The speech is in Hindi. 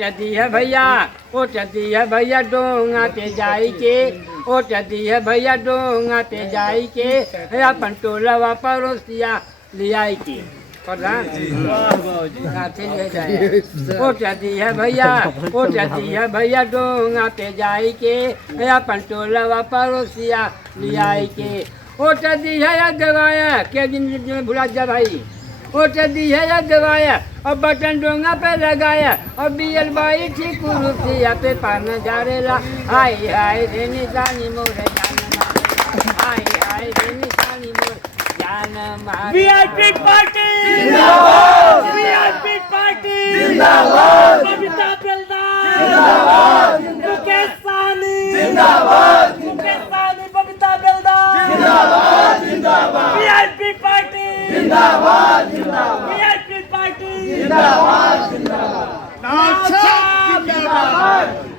चदी है भैया ओ चदी है भैया डोंगा ते जाई के ओ चदी है भैया डोंगा ते जाई के अपन टोलवा परोसिया लियाई के प्रधान साथी ले जाए ओ चदी है भैया ओ चदी है भैया डोंगा ते जाई के अपन टोलवा परोसिया लियाई के ओ चदी है या दवाया के दिन भुला जा भाई ओ चदी है या दवाया और बटन डोंगा पे लगाया और बीएल बाई थी कुरुसिया पे पान जारेला हाय हाय रे निशानी मोरे जान मारे हाय हाय रे निशानी मोरे जान मारे वीआईपी पार्टी जिंदाबाद वीआईपी पार्टी जिंदाबाद बबीता बेलदार जिंदाबाद मुकेश साहनी जिंदाबाद मुकेश साहनी बबीता बेलदार जिंदाबाद जिंदाबाद वीआईपी पार्टी जिंदाबाद जिंदाबाद वीआईपी पार्टी जिंदाबाद जिंदाबाद जिंदाबाद